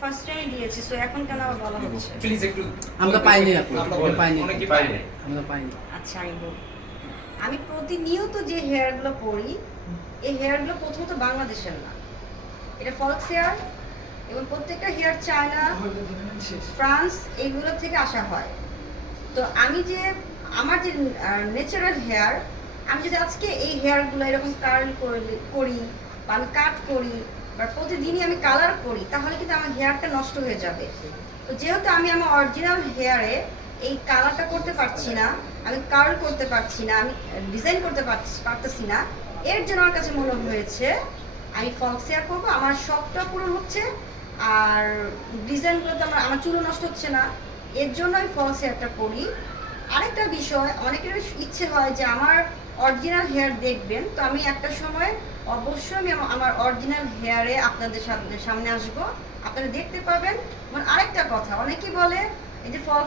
First time দিয়েছি so এখন কেন আবার বলা হচ্ছে? প্লিজ একটু আমরা পাইনি আপু, আমরা আমরা পাইনি। অনেকে পাইনি। আমরা পাইনি। আচ্ছা আমি বলি আমি প্রতিনিয়ত যে হেয়ারগুলো পরি এই হেয়ারগুলো প্রথমত বাংলাদেশের না। এটা ফলস হেয়ার এবং প্রত্যেকটা হেয়ার চায়না ফ্রান্স এইগুলো থেকে আসা হয়। তো আমি যে আমার যে ন্যাচারাল হেয়ার আমি যদি আজকে এই হেয়ারগুলো এরকম কার্ল করি বা আমি কাট করি বা প্রতিদিনই আমি কালার করি তাহলে আমার হেয়ারটা নষ্ট হয়ে যাবে। তো যেহেতু আমি আমার অরিজিনাল হেয়ারে এই কালারটা করতে পারছি না, আমি কার্ল করতে পারছি না, আমি ডিজাইন করতে পারতেছি না, এর জন্য আমার কাছে মনে হয়েছে, আমি ফলস হেয়ার করব, আমার শখটা পূরণ হচ্ছে, আর ডিজাইনগুলোতে আমার আমার চুলও নষ্ট হচ্ছে না। এর জন্য আমি ফলস হেয়ারটা করি। আরেকটা বিষয়, অনেকের ইচ্ছে হয় যে আমার অরিজিনাল হেয়ার দেখবেন। তো আমি একটা সময় অবশ্যই আমি আমার অরিজিনাল হেয়ারে আপনাদের সামনে আসব। আপনারা দেখতে পাবেন। এবং আরেকটা কথা, অনেকেই বলে, এই যে ফলস